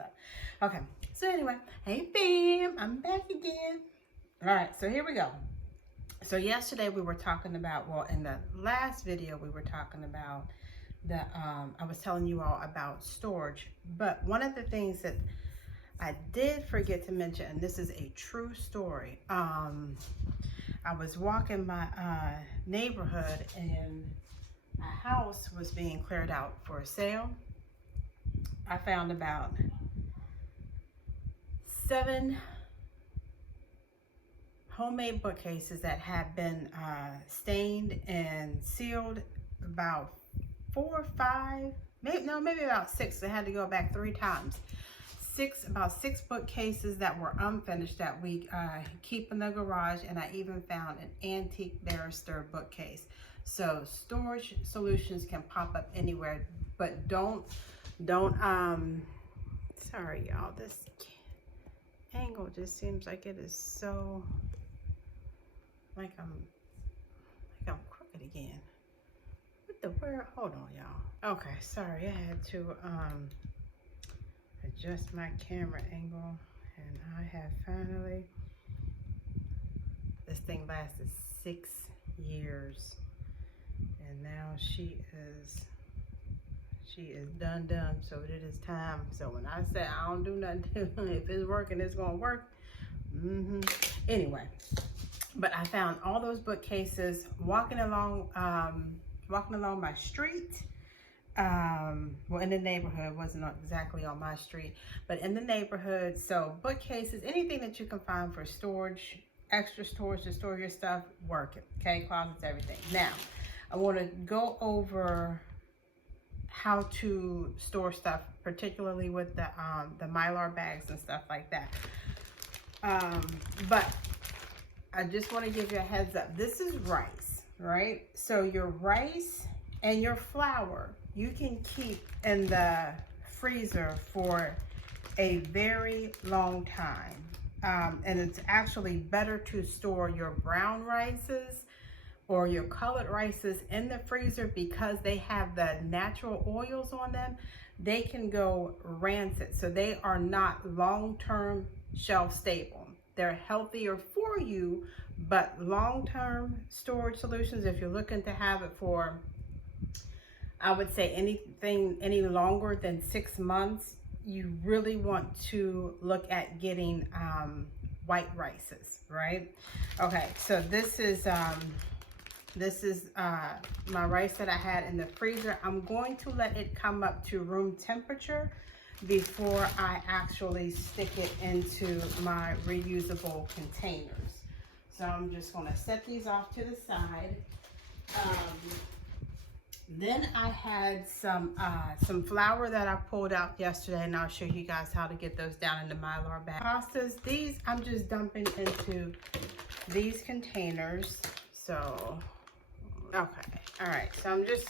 stuff. Okay, so anyway, hey fam, I'm back again. All right, so here we go. So yesterday we were talking about, well, in the last video we were talking about the I was telling you all about storage, but one of the things that I did forget to mention, and this is a true story. I was walking my neighborhood and a house was being cleared out for a sale. I found about 7 homemade bookcases that had been stained and sealed, about 4 or 5, maybe about 6. They had to go back 3 times. About 6 bookcases that were unfinished that we keep in the garage, and I even found an antique barrister bookcase. So storage solutions can pop up anywhere, but don't sorry y'all, this angle just seems like it is so like I'm crooked again. What the word? Hold on y'all. Okay, sorry, I had to adjust my camera angle, and I have finally, this thing lasted 6 years, and now she is done, so it is time. So when I say I don't do nothing, if it's working, it's gonna work. Anyway, but I found all those bookcases walking along my street. Well, in the neighborhood, wasn't exactly on my street, but in the neighborhood. So bookcases, anything that you can find for storage, extra storage to store your stuff, work it. Okay, closets, everything. Now, I want to go over how to store stuff, particularly with the Mylar bags and stuff like that. But I just want to give you a heads up. This is rice, right? So your rice and your flour, you can keep in the freezer for a very long time. And it's actually better to store your brown rices or your colored rices in the freezer because they have the natural oils on them. They can go rancid, so they are not long-term shelf stable. They're healthier for you, but long-term storage solutions, if you're looking to have it for, I would say anything any longer than 6 months, you really want to look at getting white rices, right? Okay, so this is my rice that I had in the freezer. I'm going to let it come up to room temperature before I actually stick it into my reusable containers. So I'm just going to set these off to the side. Then I had some flour that I pulled out yesterday, and I'll show you guys how to get those down in the Mylar bag. Pastas, these I'm just dumping into these containers. So, okay, all right. So I'm just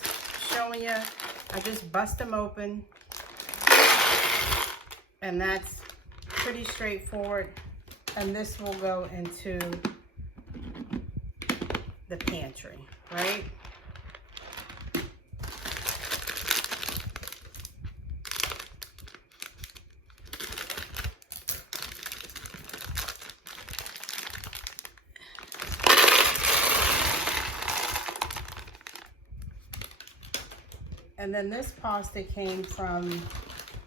showing you, I just bust them open, and that's pretty straightforward. And this will go into the pantry, right? And then this pasta came from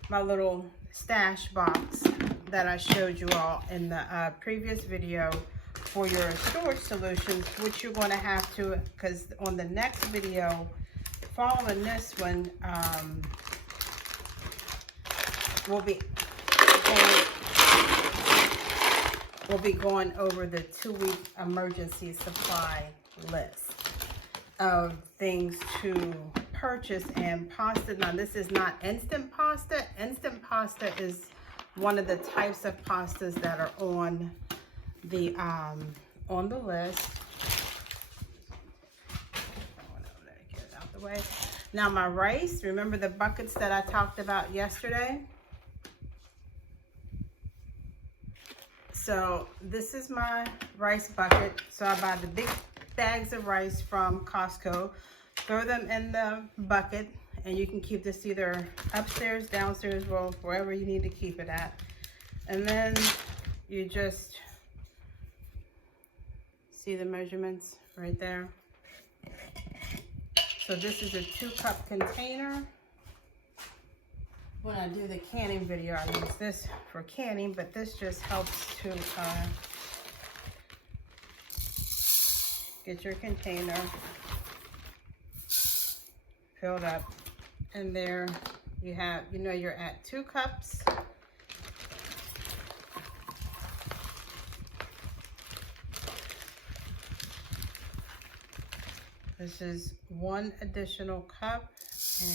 my little stash box that I showed you all in the previous video for your storage solutions, which you're going to have to, because on the next video following this one, we'll be going over the 2-week emergency supply list of things to purchase. And pasta, now this is not instant pasta. Instant pasta is one of the types of pastas that are on the list. Let me get it out the way. Now my rice, remember the buckets that I talked about yesterday? So this is my rice bucket. So I buy the big bags of rice from Costco, throw them in the bucket, and you can keep this either upstairs, downstairs, well, wherever you need to keep it at. And then you just see the measurements right there. So this is a 2-cup container. When I do the canning video, I use this for canning, but this just helps to get your container filled up. And there you have, you know, you're at 2 cups. This is 1 additional cup, and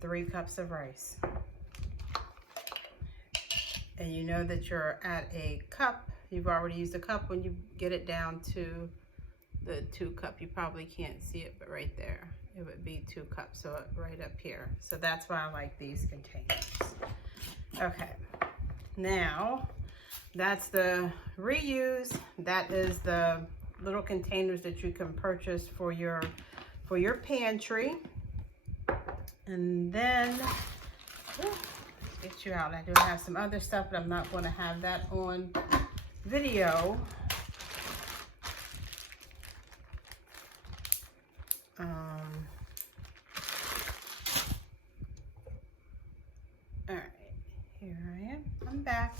3 cups of rice. And you know that you're at a cup. You've already used a cup when you get it down to the 2 cup. You probably can't see it, but right there, it would be 2 cups, so right up here. So that's why I like these containers. Okay, now that's the reuse. That is the little containers that you can purchase for your pantry. And then, let's get you out. I do have some other stuff, but I'm not going to have that on video. All right, here I am. I'm back.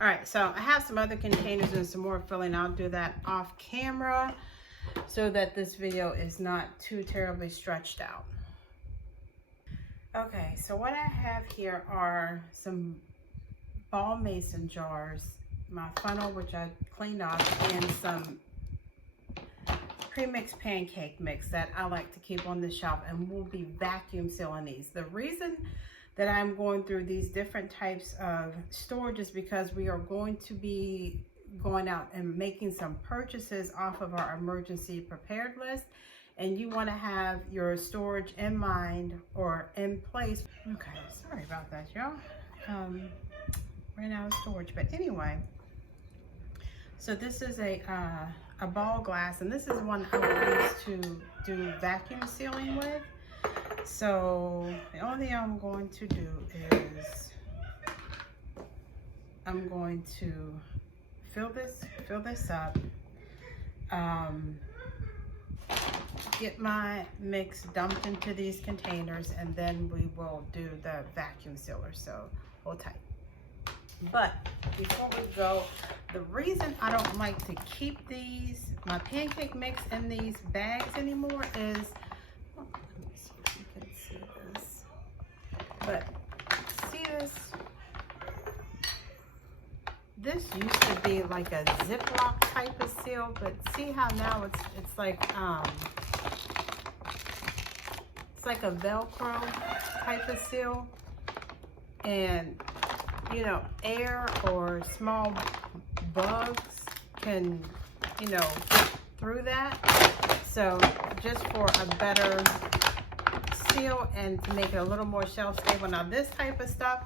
All right, so I have some other containers and some more filling. I'll do that off camera so that this video is not too terribly stretched out. Okay, so what I have here are some ball mason jars, my funnel, which I cleaned off, and some pre-mixed pancake mix that I like to keep on the shelf, and we'll be vacuum sealing these. The reason that I'm going through these different types of storage is because we are going to be going out and making some purchases off of our emergency prepared list, and you want to have your storage in mind or in place. Okay, sorry about that, y'all. Ran out of storage, but anyway. So this is a ball glass, and this is one I would use to do vacuum sealing with. So the only thing I'm going to do is I'm going to fill this up, get my mix dumped into these containers, and then we will do the vacuum sealer. So hold tight. But before we go, the reason I don't like to keep my pancake mix in these bags anymore is, let me see if you can see this, but see this? This used to be like a Ziploc type of seal, but see how now it's like a Velcro type of seal, and you know, air or small bugs can, you know, get through that. So just for a better seal and to make it a little more shelf stable. Now this type of stuff,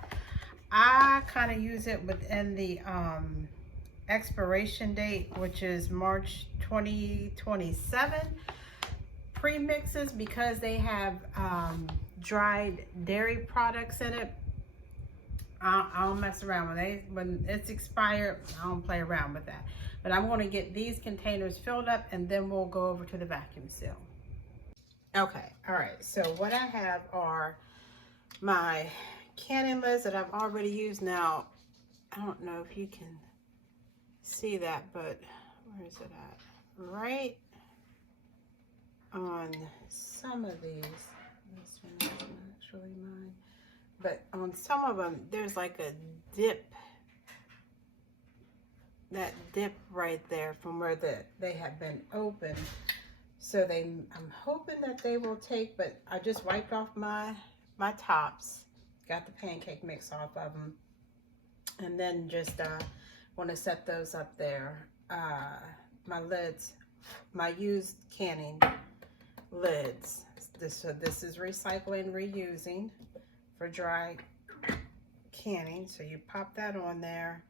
I kind of use it within the expiration date, which is March 2027 premixes, because they have dried dairy products in it. I don't mess around when it's expired. I don't play around with that. But I'm going to get these containers filled up, and then we'll go over to the vacuum seal. Okay, all right. So what I have are my canning lids that I've already used. Now, I don't know if you can see that, but where is it at? Right on some of these. This one is not actually mine. But on some of them, there's like a dip, that dip right there from where they have been open. So I'm hoping that they will take, but I just wiped off my tops, got the pancake mix off of them, and then just want to set those up there. My lids, my used canning lids. So this is recycling, reusing for dry canning. So you pop that on there,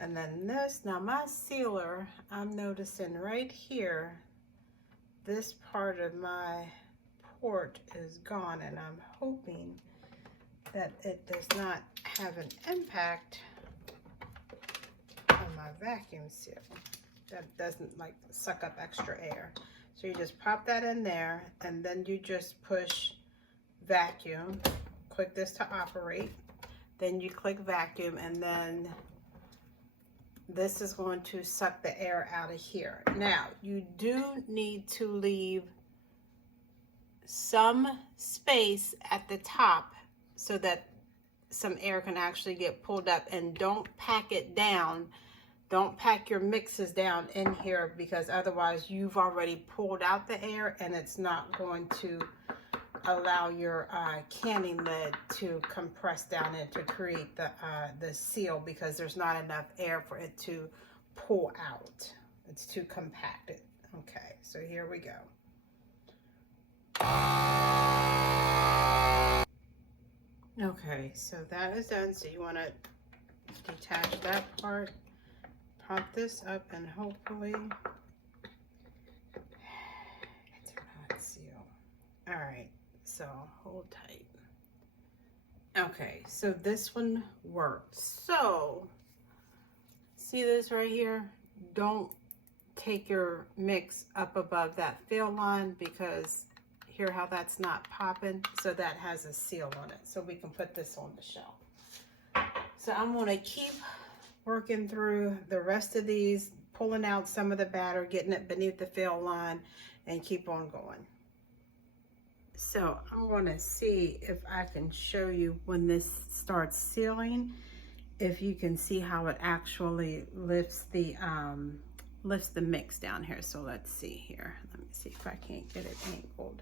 And then this, now my sealer, I'm noticing right here, this part of my port is gone, and I'm hoping that it does not have an impact on my vacuum seal. That doesn't like suck up extra air. So you just pop that in there, and then you just push vacuum, click this to operate, then you click vacuum, and then this is going to suck the air out of here. Now, you do need to leave some space at the top so that some air can actually get pulled up, and don't pack it down. Don't pack your mixes down in here, because otherwise you've already pulled out the air and it's not going to allow your canning lid to compress down and to create the seal, because there's not enough air for it to pull out. It's too compacted. Okay, so here we go. Okay, so that is done. So you want to detach that part, pop this up, and hopefully it's a hot seal. All right. So hold tight. Okay, so this one worked. So see this right here? Don't take your mix up above that fill line, because hear how that's not popping? So that has a seal on it. So we can put this on the shelf. So I'm gonna keep working through the rest of these, pulling out some of the batter, getting it beneath the fill line, and keep on going. So I'm going to see if I can show you when this starts sealing, if you can see how it actually lifts the mix down here. So let's see here. Let me see if I can't get it angled.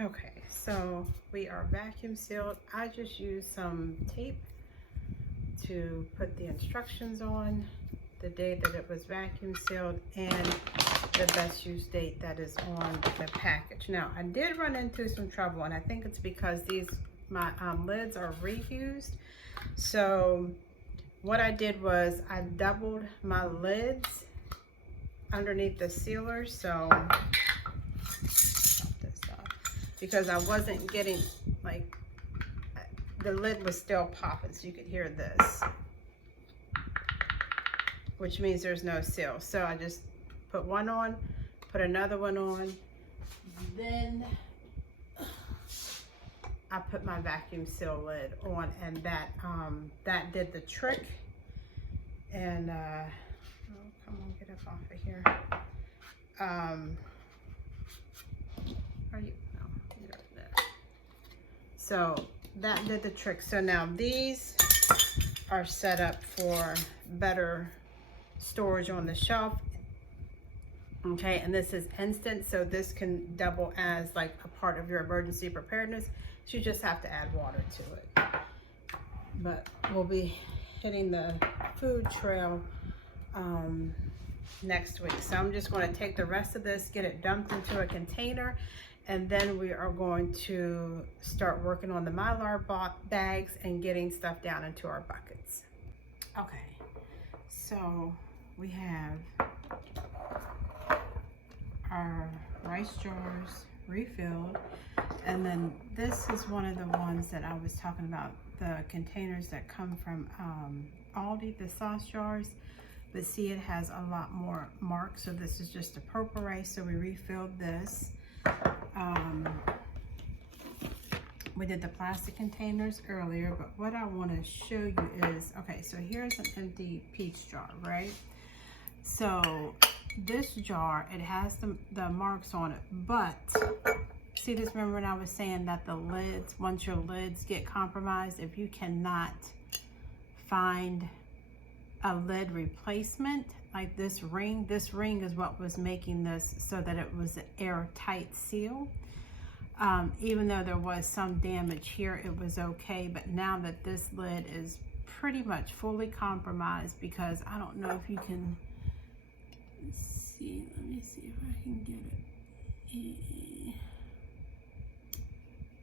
Okay, so we are vacuum sealed. I just used some tape to put the instructions on, the day that it was vacuum sealed, and the best use date that is on the package. Now, I did run into some trouble, and I think it's because my lids are reused. So what I did was I doubled my lids underneath the sealer, so because I wasn't getting, like, the lid was still popping, so you could hear this, which means there's no seal. So I just put one on, put another one on, then I put my vacuum seal lid on, and that did the trick. And oh, come on, get up off of here. Are you? No, you're there. So that did the trick. So now these are set up for better storage on the shelf. Okay, and this is instant, so this can double as like a part of your emergency preparedness. So you just have to add water to it. But we'll be hitting the food trail next week. So I'm just going to take the rest of this, get it dumped into a container, and then we are going to start working on the Mylar bags and getting stuff down into our buckets. Okay, so we have our rice jars refilled, and then this is one of the ones that I was talking about, the containers that come from Aldi, the sauce jars. But see, it has a lot more marks, so this is just a purple rice, so we refilled this. We did the plastic containers earlier, but what I want to show you is, okay, so here's an empty peach jar, right? So this jar, it has the marks on it, but see this, remember when I was saying that the lids, once your lids get compromised, if you cannot find a lid replacement, like this ring is what was making this so that it was an airtight seal. Even though there was some damage here, it was okay. But now that this lid is pretty much fully compromised, because I don't know if you can Let me see if I can get it.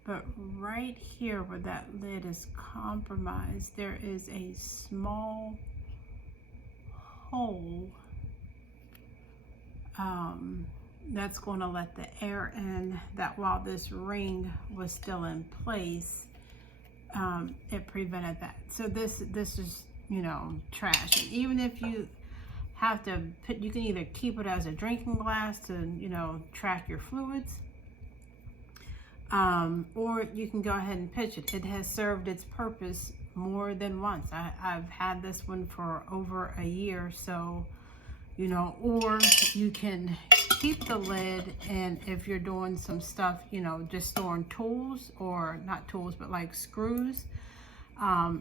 But right here where that lid is compromised, there is a small hole that's going to let the air in, that while this ring was still in place, it prevented that. So this is, you know, trash. And even if you have to put, you can either keep it as a drinking glass to, you know, track your fluids, or you can go ahead and pitch it. It has served its purpose more than once. I've had this one for over a year, so, you know, or you can keep the lid, and if you're doing some stuff, you know, just storing tools, or not tools, but like screws,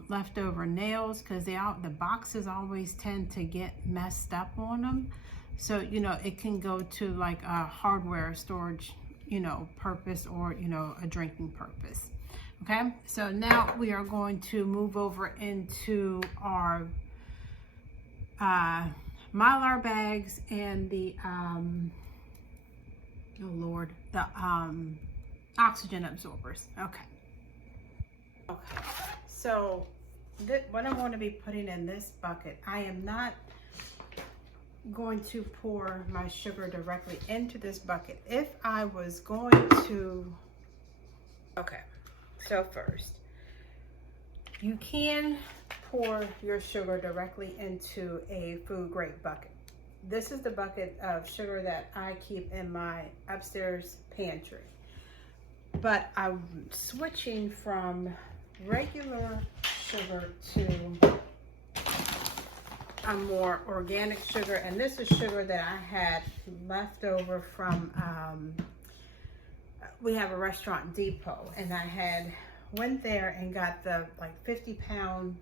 leftover nails, because the boxes always tend to get messed up on them. So, you know, it can go to like a hardware storage, you know, purpose, or, you know, a drinking purpose. Okay, so now we are going to move over into our Mylar bags and the oh Lord, the oxygen absorbers. Okay. So what I'm going to be putting in this bucket, I am not going to pour my sugar directly into this bucket. If I was going to, okay, so first, you can pour your sugar directly into a food grade bucket. This is the bucket of sugar that I keep in my upstairs pantry. But I'm switching from regular sugar to a more organic sugar, and this is sugar that I had left over from, we have a restaurant depot, and I went there and got the like 50 pound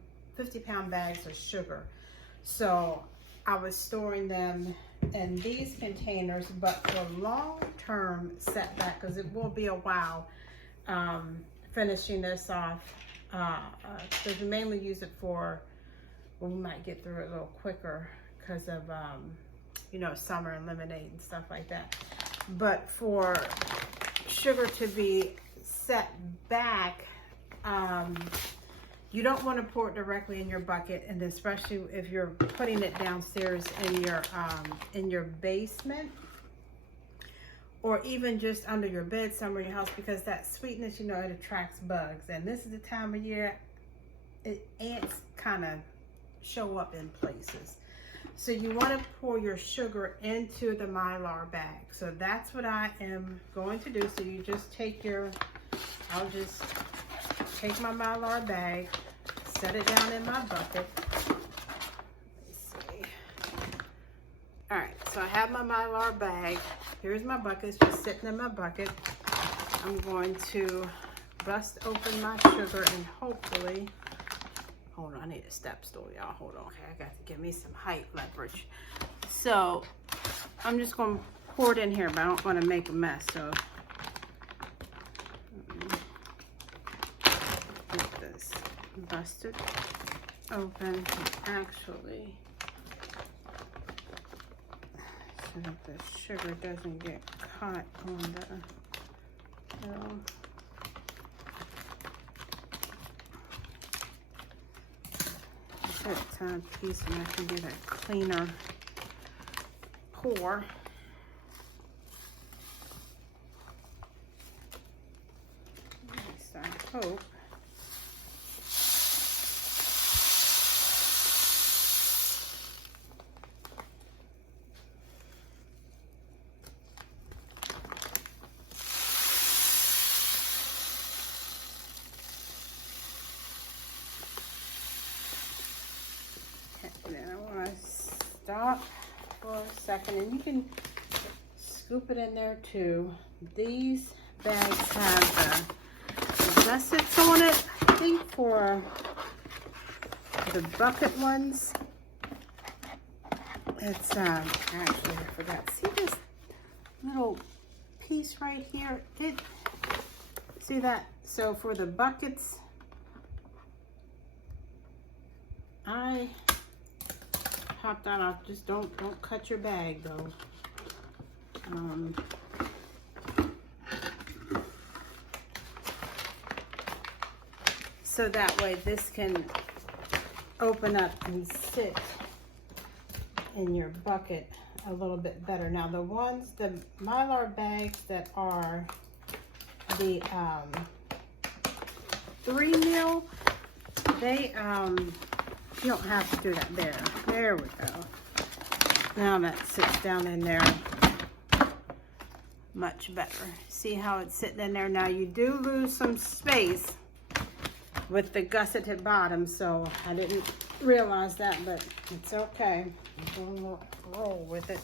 bags of sugar. So I was storing them in these containers, but for long-term setback, because it will be a while finishing this off, because we mainly use it for, well, we might get through it a little quicker because of, you know, summer and lemonade and stuff like that. But for sugar to be set back, you don't want to pour it directly in your bucket, and especially if you're putting it downstairs in your basement, or even just under your bed somewhere in your house, because that sweetness, you know, it attracts bugs, and this is the time of year ants kind of show up in places. So you want to pour your sugar into the Mylar bag. So that's what I am going to do. So you just take I'll just take my Mylar bag, set it down in my bucket. Let's see. All right, so I have my Mylar bag. Here's my bucket, it's just sitting in my bucket. I'm going to bust open my sugar and hopefully, hold on, I need a step stool, y'all, hold on. Okay, I got to give me some height leverage. So I'm just going to pour it in here, but I don't want to make a mess, so get this busted open and actually, so that the sugar doesn't get caught on the little. Piece, and I can get a cleaner pour. At least I hope. Then I want to stop for a second, and you can scoop it in there too. These bags have the gussets on it. I think for the bucket ones, it's actually I forgot. See this little piece right here? See that? So for the buckets, I pop that off. Just don't cut your bag though. So that way this can open up and sit in your bucket a little bit better. Now the Mylar bags that are the 3 mil, they you don't have to do that. There we go. Now that sits down in there much better. See how it's sitting in there? Now you do lose some space with the gusseted bottom, so I didn't realize that, but it's okay. We'll roll with it.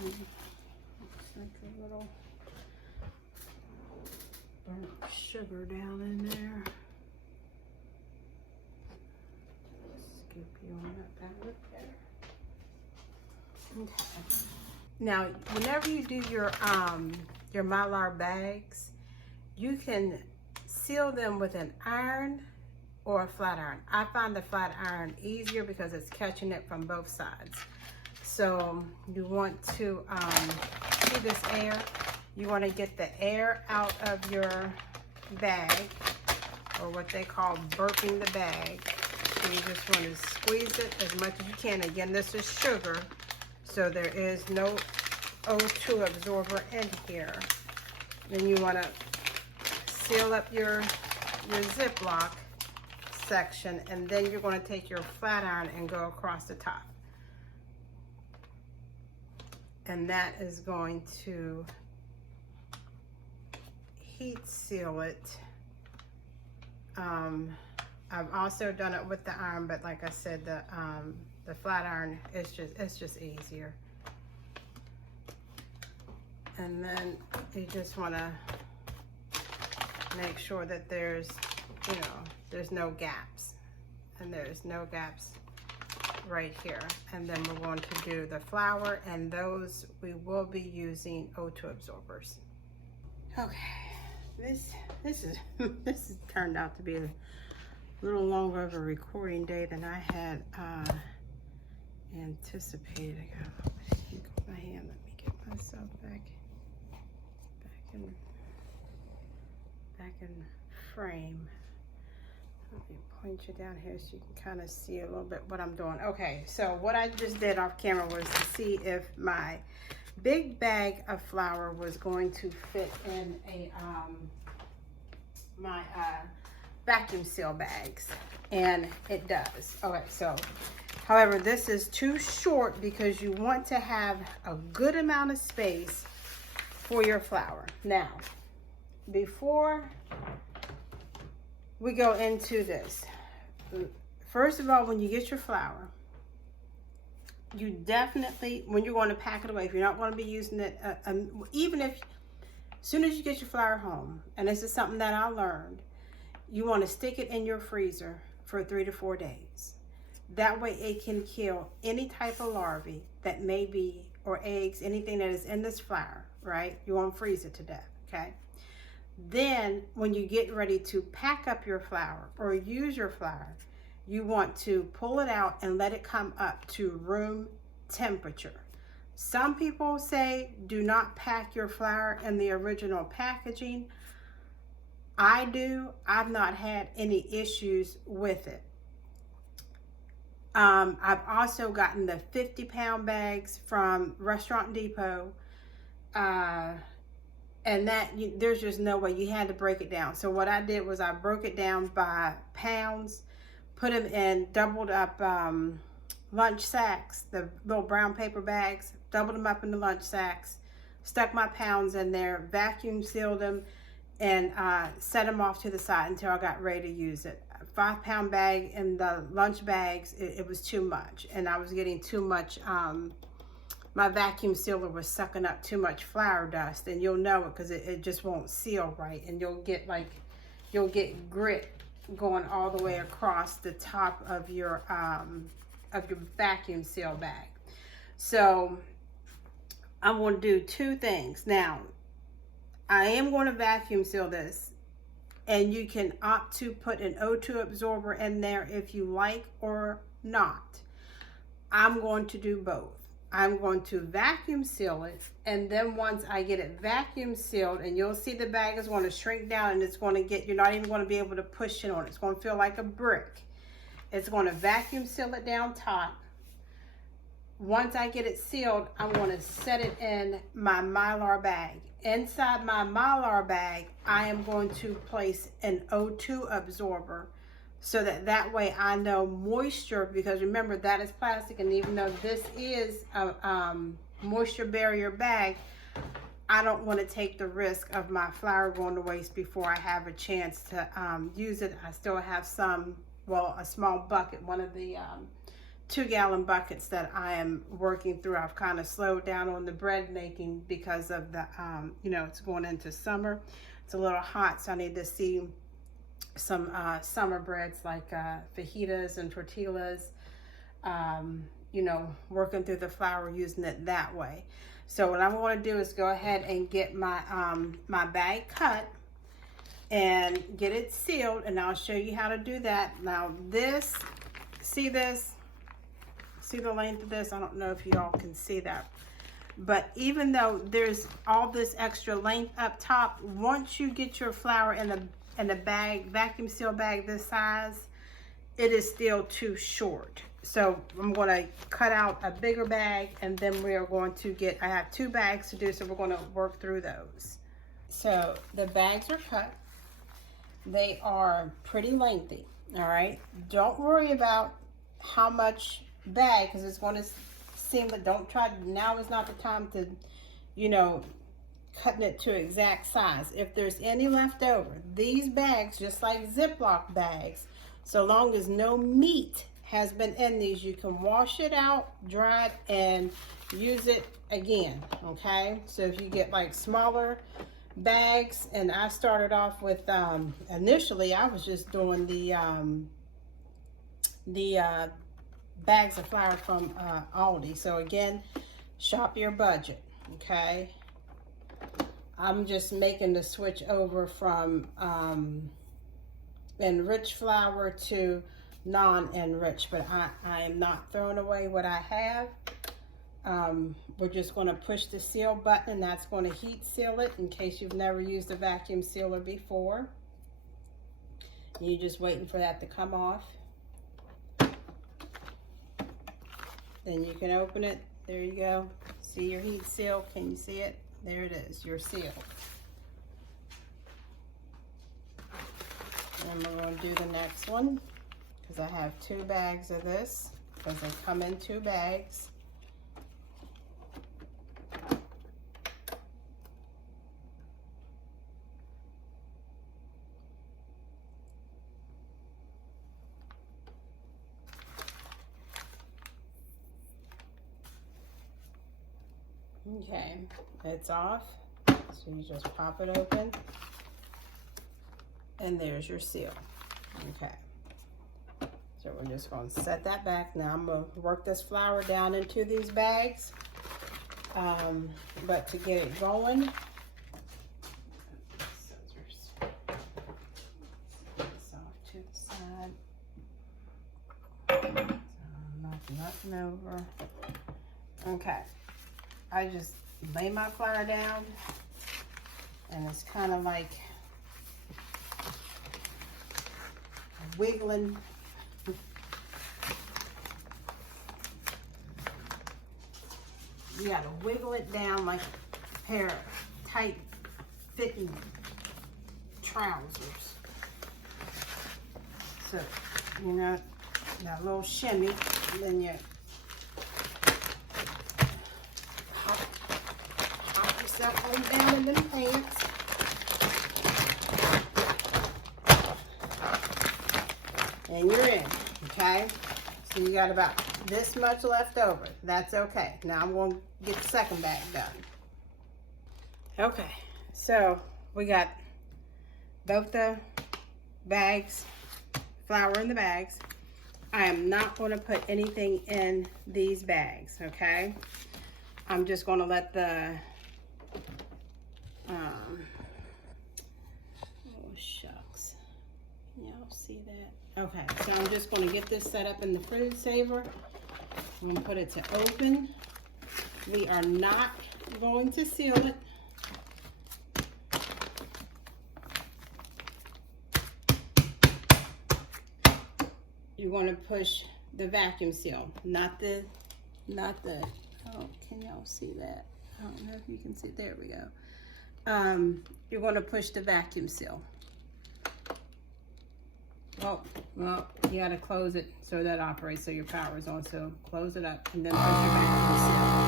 Looks like a little burnt sugar down in there. Scoop you on that palette there. Okay. Now, whenever you do your Mylar bags, you can seal them with an iron or a flat iron. I find the flat iron easier because it's catching it from both sides. So you want to see this air. You want to get the air out of your bag, or what they call burping the bag. So you just want to squeeze it as much as you can. Again, this is sugar, so there is no O2 absorber in here. Then you want to seal up your Ziploc section, and then you're going to take your flat iron and go across the top. And that is going to heat seal it. I've also done it with the iron, but like I said, the flat iron it's just easier. And then you just want to make sure that there's no gaps, and there's no gaps right here. And then we're going to do the flour, and those we will be using O2 absorbers. Okay, this has turned out to be a little longer of a recording day than I had anticipated. I got ink on my hand. Let me get myself back in frame. Let me point you down here so you can kind of see a little bit what I'm doing. Okay, so what I just did off camera was to see if my big bag of flour was going to fit in a my vacuum seal bags, and it does. Okay, so however, this is too short because you want to have a good amount of space for your flour. Now, before we go into this, first of all, when you get your flour, you definitely, when you're going to pack it away, if you're not going to be using it, even if, as soon as you get your flour home, and this is something that I learned, you want to stick it in your freezer for 3 to 4 days. That way it can kill any type of larvae that may be, or eggs, anything that is in this flour, right? You want to freeze it to death, okay? Then when you get ready to pack up your flour or use your flour, you want to pull it out and let it come up to room temperature. Some people say do not pack your flour in the original packaging. I do. I've not had any issues with it. I've also gotten the 50-pound bags from Restaurant Depot. And that, there's just no way. You had to break it down. So what I did was I broke it down by pounds, put them in doubled up lunch sacks, the little brown paper bags, doubled them up into lunch sacks, stuck my pounds in there, vacuum sealed them, and set them off to the side until I got ready to use it. A 5-pound bag in the lunch bags, it was too much, and I was getting too much my vacuum sealer was sucking up too much flour dust, and you'll know it because it just won't seal right, and you'll get grit going all the way across the top of your vacuum seal bag. So I'm going to do two things. Now, I am going to vacuum seal this, and you can opt to put an O2 absorber in there if you like or not. I'm going to do both. I'm going to vacuum seal it, and then once I get it vacuum sealed, and you'll see the bag is going to shrink down, and it's going to get, you're not even going to be able to push it on. It's going to feel like a brick. It's going to vacuum seal it down top. Once I get it sealed, I'm going to set it in my Mylar bag. Inside my Mylar bag, I am going to place an O2 absorber, so that way I know moisture, because remember that is plastic, and even though this is a moisture barrier bag, I don't want to take the risk of my flour going to waste before I have a chance to use it. I still have some, well, a small bucket, one of the 2-gallon buckets that I am working through. I've kind of slowed down on the bread making because of the, you know, it's going into summer. It's a little hot, so I need to see some summer breads like fajitas and tortillas, you know, working through the flour, using it that way. So what I'm going to do is go ahead and get my my bag cut and get it sealed, and I'll show you how to do that. Now this, see the length of this? I don't know if y'all can see that, but even though there's all this extra length up top, once you get your flour in the bag, vacuum seal bag this size, it is still too short. So I'm going to cut out a bigger bag, and then we are going to get, I have 2 bags to do, so we're going to work through those. So the bags are cut. They are pretty lengthy, all right? Don't worry about how much bag, because it's going to seem that, don't try, now is not the time to, you know, cutting it to exact size. If there's any left over, these bags, just like Ziploc bags, so long as no meat has been in these, you can wash it out, dry it, and use it again, okay? So if you get like smaller bags, and I started off with, initially I was just doing the bags of flour from Aldi. So again, shop your budget, okay? I'm just making the switch over from enriched flour to non-enriched, but I am not throwing away what I have. We're just going to push the seal button, and that's going to heat seal it in case you've never used a vacuum sealer before. You're just waiting for that to come off. Then you can open it. There you go. See your heat seal? Can you see it? There it is, your seal. And we're going to do the next one, because I have 2 bags of this, because they come in 2 bags. Okay, it's off, so you just pop it open, and there's your seal. Okay, so we're just going to set that back. Now I'm going to work this flour down into these bags, but to get it going, scissors, this off to the side, so I'm knocking nothing over. Okay, I just lay my flour down, and it's kind of like wiggling. You gotta wiggle it down like a pair of tight fitting trousers. So, you know, that little shimmy, and then you pop yourself on down in them pants. And you're in, okay? So you got about this much left over. That's okay. Now I'm going to get the second bag done. Okay, so we got both the bags, flour in the bags. I am not going to put anything in these bags, okay? I'm just going to let the, oh shucks, y'all see that? Okay, so I'm just going to get this set up in the food saver. I'm going to put it to open. We are not going to seal it. You're going to push the vacuum seal, not the, oh, can y'all see that? I don't know if you can see, there we go. You're going to push the vacuum seal. Oh, well, you got to close it so that operates, so your power is on, so close it up and then push your vacuum seal.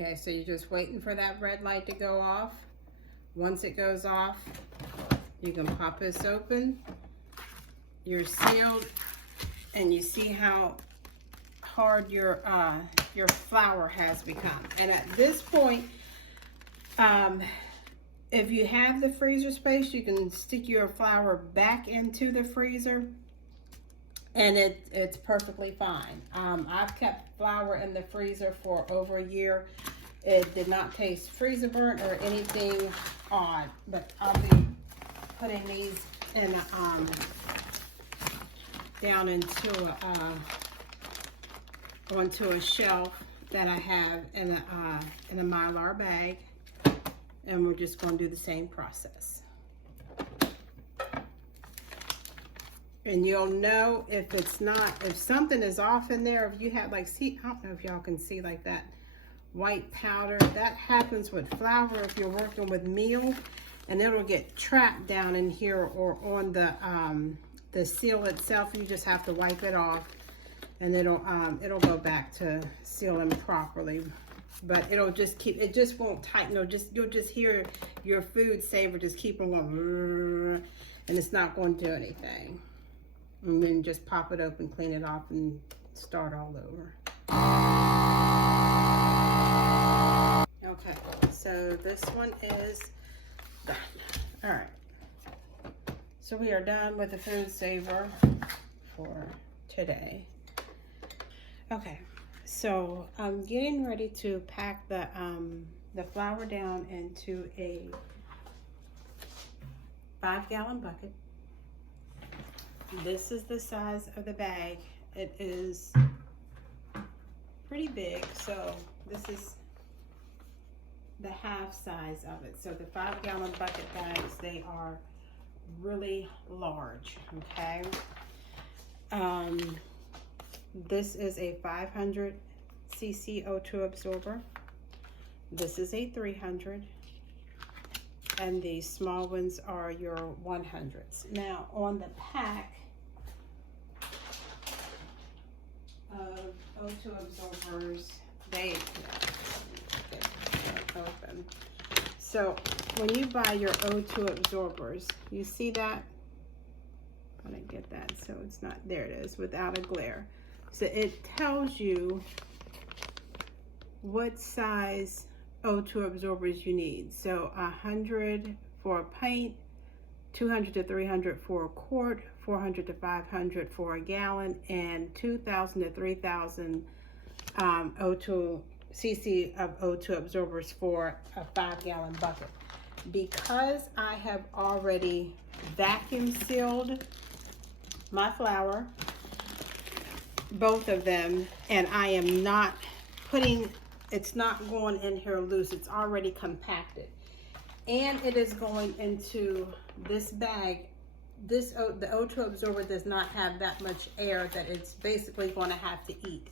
Okay, so you're just waiting for that red light to go off. Once it goes off, you can pop this open. You're sealed, and you see how hard your flour has become. And at this point, if you have the freezer space, you can stick your flour back into the freezer, and it's perfectly fine. I've kept flour in the freezer for over a year. It did not taste freezer burnt or anything odd, but I'll be putting these in down into onto a shelf that I have in a Mylar bag, and we're just going to do the same process. And you'll know if it's not, if something is off in there, if you have like, see, I don't know if y'all can see like that white powder. That happens with flour if you're working with meal, and it'll get trapped down in here or on the seal itself. You just have to wipe it off, and it'll go back to sealing properly. But it'll just keep, it just won't tighten. You'll just hear your food saver just keep on going, and it's not going to do anything. And then just pop it open, clean it off, and start all over. Okay, so this one is done. All right, so we are done with the food saver for today. Okay, so I'm getting ready to pack the flour down into a 5-gallon bucket. This is the size of the bag. It is pretty big, so this is the half size of it. So the 5-gallon bucket bags, they are really large, okay? This is a 500 cc O2 absorber. This is a 300, and the small ones are your 100s. Now on the pack of O2 absorbers, they open. So when you buy your O2 absorbers, you see that? I didn't get that, so it's not, there it is, without a glare. So it tells you what size O2 absorbers you need. So 100 for a pint, 200 to 300 for a quart, 400 to 500 for a gallon, and 2,000 to 3,000 cc of O2 absorbers for a 5-gallon bucket. Because I have already vacuum sealed my flour, both of them, and I am not putting It's not going in here loose. It's already compacted. And it is going into this bag. The O2 absorber does not have that much air that it's basically going to have to eat.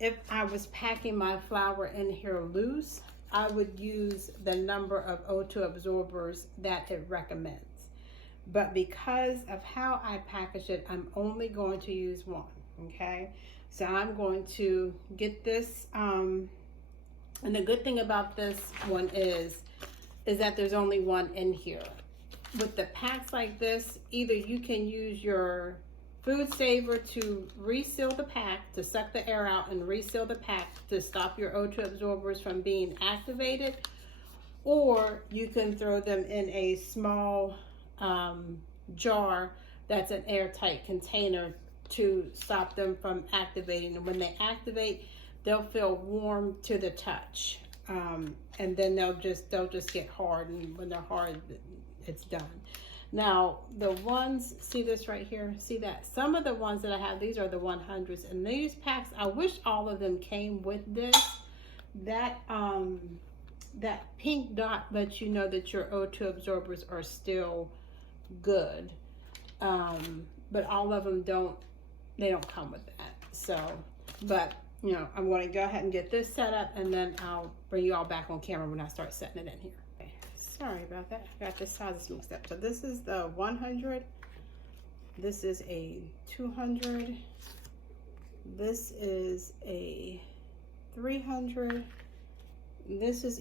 If I was packing my flour in here loose, I would use the number of O2 absorbers that it recommends. But because of how I package it, I'm only going to use one, okay? So I'm going to get this, and the good thing about this one is that there's only one in here. With the packs like this, either you can use your food saver to reseal the pack, to suck the air out and reseal the pack to stop your O2 absorbers from being activated, or you can throw them in a small jar that's an airtight container to stop them from activating. And when they activate, they'll feel warm to the touch, and then they'll just get hard, and when they're hard, it's done. Now the ones, see this right here, see that some of the ones that I have, these are the 100s, and these packs, I wish all of them came with this. That pink dot lets you know that your O2 absorbers are still good, but all of them don't come with that. So, but you know, I'm going to go ahead and get this set up, and then I'll bring you all back on camera when I start setting it in here. Okay. Sorry about that, I got the sizes mixed up. So this is the 100, this is a 200, this is a 300, this is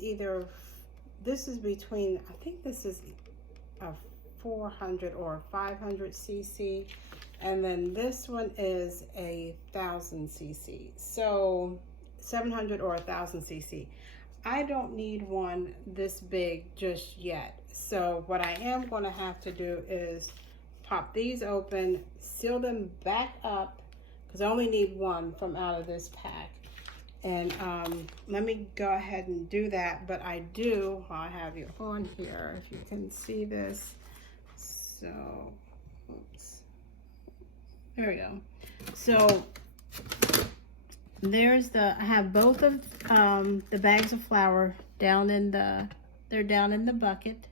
between, I think this is a 400 or 500 cc, and then this one is a 1000 cc, so 700 or 1000 cc. I don't need one this big just yet, so what I am going to have to do is pop these open, seal them back up, because I only need one from out of this pack. And let me go ahead and do that, but I do, I'll have you on here if you can see this. So, oops, there we go. So there's I have both of the bags of flour down in they're down in the bucket.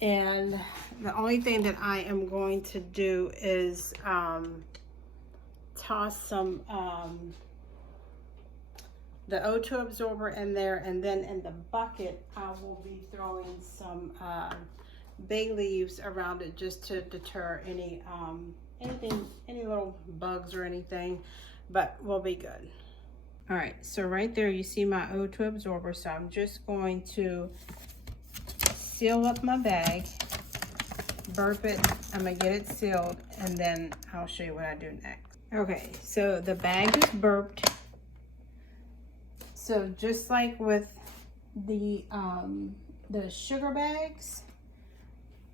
And the only thing that I am going to do is toss some the O2 absorber in there, and then in the bucket I will be throwing some bay leaves around it just to deter any little bugs or anything, but we'll be good. All right, so right there you see my O2 absorber, so I'm just going to seal up my bag, burp it, I'm gonna get it sealed, and then I'll show you what I do next. Okay, so the bag is burped. So just like with the sugar bags,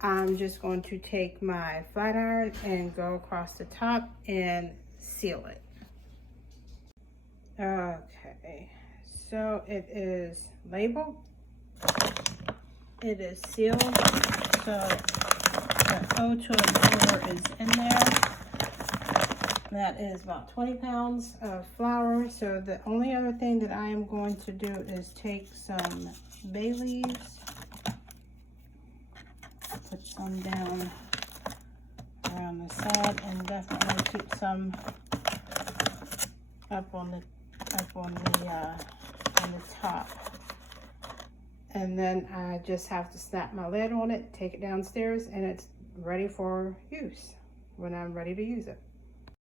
I'm just going to take my flat iron and go across the top and seal it. Okay, so it is labeled, it is sealed, so the O2 absorber is in there. That is about 20 pounds of flour. So the only other thing that I am going to do is take some bay leaves, put some down around the side, and definitely keep some up on the top. And then I just have to snap my lid on it, take it downstairs, and it's ready for use when I'm ready to use it.